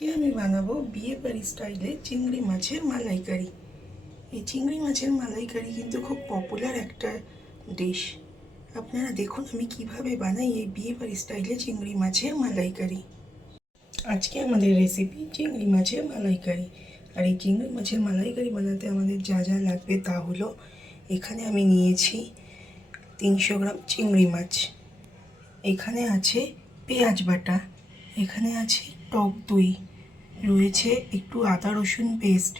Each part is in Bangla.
আমি বানাবো বিয়ে বাড়ি স্টাইলে চিংড়ি মাছের মালাইকারি। এই চিংড়ি মাছের মালাইকারি কিন্তু খুব পপুলার একটা ডিশ। আপনারা দেখুন আমি কিভাবে বানাই এই বিয়ে বাড়ি স্টাইলে চিংড়ি মাছের মালাইকারি। আজকে আমাদের রেসিপি চিংড়ি মাছের মালাইকারি। আর এই চিংড়ি মাছের মালাইকারি বানাতে আমাদের যা যা লাগবে তা হলো, এখানে আমি নিয়েছি 300 গ্রাম চিংড়ি মাছ, এখানে আছে পেঁয়াজ বাটা, এখানে আছে টক দই, রয়েছে একটু আদা রসুন পেস্ট,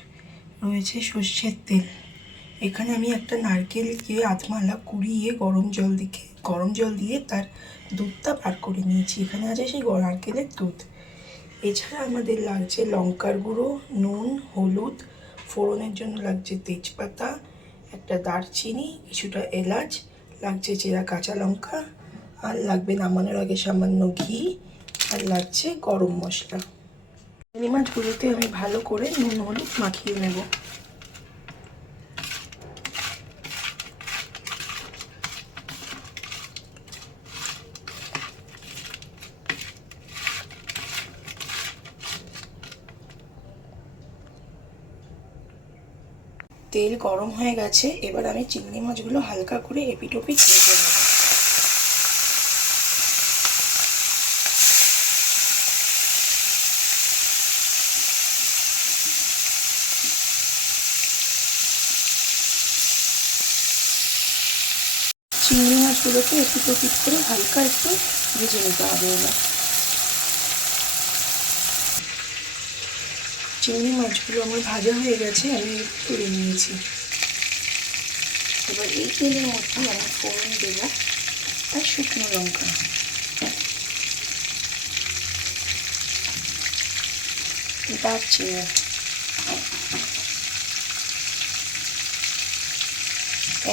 রয়েছে সর্ষের তেল। এখানে আমি একটা নারকেলকে আধমালা কুড়িয়ে গরম জল দিয়ে তার দুধটা বার করে নিয়েছি। এখানে আছে সেই নারকেলের দুধ। এছাড়া আমাদের লাগছে লঙ্কার গুঁড়ো, নুন, হলুদ, ফোড়নের জন্য লাগছে তেজপাতা, একটা দারচিনি, কিছুটা এলাচ, লাগছে চেরা কাঁচা লঙ্কা, আর লাগবে নামানোর আগে সামান্য ঘি, আর লাগছে গরম মশলা। চিংড়ি মাছগুলোতে আমি ভালো করে নুন হলুদ মাখিয়ে নেব। তেল গরম হয়ে গেছে, এবার আমি চিংড়ি মাছগুলো হালকা করে এপিট ওপিট ভেজে নেব। চিংড়ি মাছগুলোকে এপিট ওপিট করে হালকা একটু ভেজে নিতে হবে। এবার চিংড়ি মাছগুলো আমার ভাজা হয়ে গেছে, আমি তুলে নিয়েছি। এবার এই তেলের মধ্যে আমি ফোড়ন দেবো আর শুকনো লঙ্কা, দারচিনি,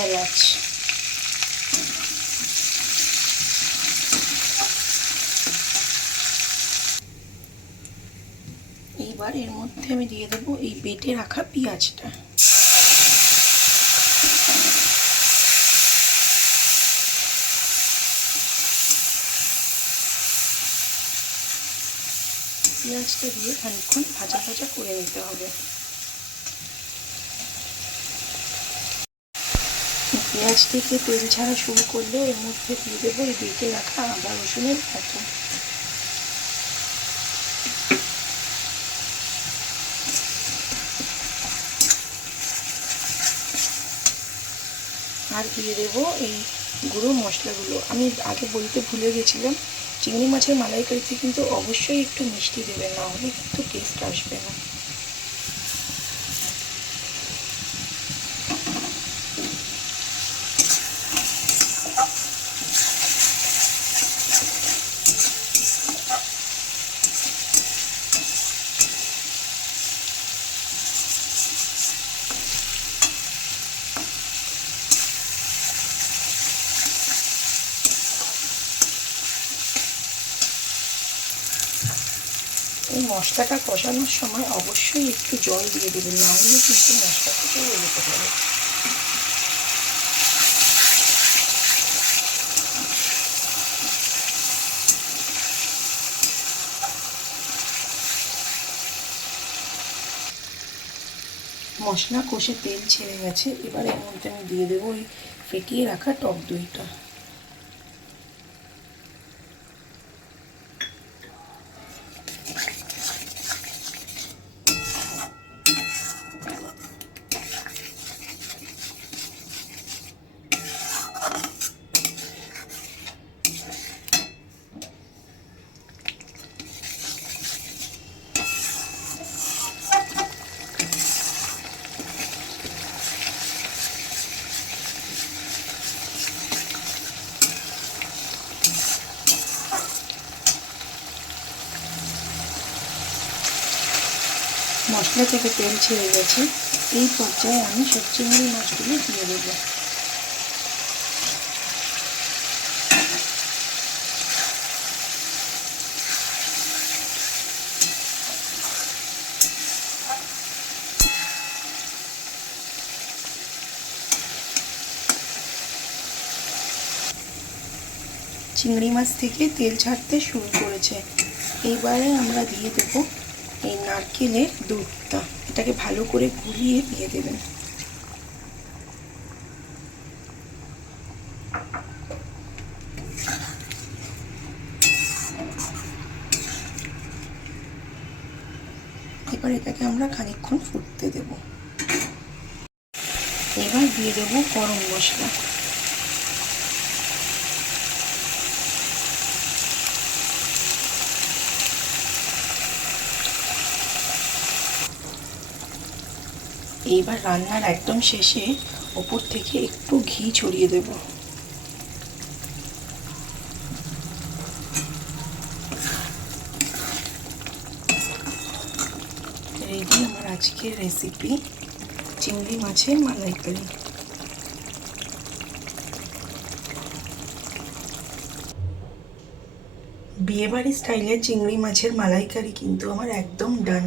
এলাচ, এইবার এর মধ্যে আমি দিয়ে দেবো এই বেটে রাখা পেঁয়াজটা। পেঁয়াজটা দিয়ে খানিকক্ষণ ভাজা ভাজা করে নিতে হবে। পেঁয়াজ থেকে তেল ছাড়া শুরু করলে এর মধ্যে দিয়ে দেবো এই বেটে রাখা আদা রসুনের বাটা। আর দিয়ে দেবো এই গুঁড়ো মশলাগুলো। আমি আগে বলতে ভুলে গেছিলাম, চিংড়ি মাছের মালাইকারিতে কিন্তু অবশ্যই একটু মিষ্টি দেবেন, না হলে কিন্তু টেস্ট আসবে না। এই মশলাটা কষানোর সময় অবশ্যই একটু জল দিয়ে দেবেন, না হলে কিন্তু মশলা থেকে যেতে পারে। মশলা কষে তেল ছেড়ে গেছে, এবার এর মধ্যে আমি দিয়ে দেবো ওই ফেটিয়ে রাখা টক দইটা। মশলা থেকে তেল ছেড়ে গেছে, এই পর্যায়ে আমি সব চিংড়ি মাছগুলো দিয়ে দেবো। চিংড়ি মাছ থেকে তেল ছাড়তে শুরু করেছে। এইবারে আমরা দিয়ে দেবো এই নারকেলের দুধটা, এটাকে ভালো করে গুলিয়ে দিয়ে দেবেন। এবার এটাকে আমরা খানিকক্ষণ ফুটতে দেব। এবার দিয়ে দেব গরম মশলা। এইবার রান্নার একদম শেষে ওপর থেকে একটু ঘি ছড়িয়ে দেব। রেডি আমার আজকের রেসিপি, চিংড়ি মাছের মালাইকারি। বিয়েবাড়ি স্টাইলের চিংড়ি মাছের মালাইকারি কিন্তু আমার একদম ডান।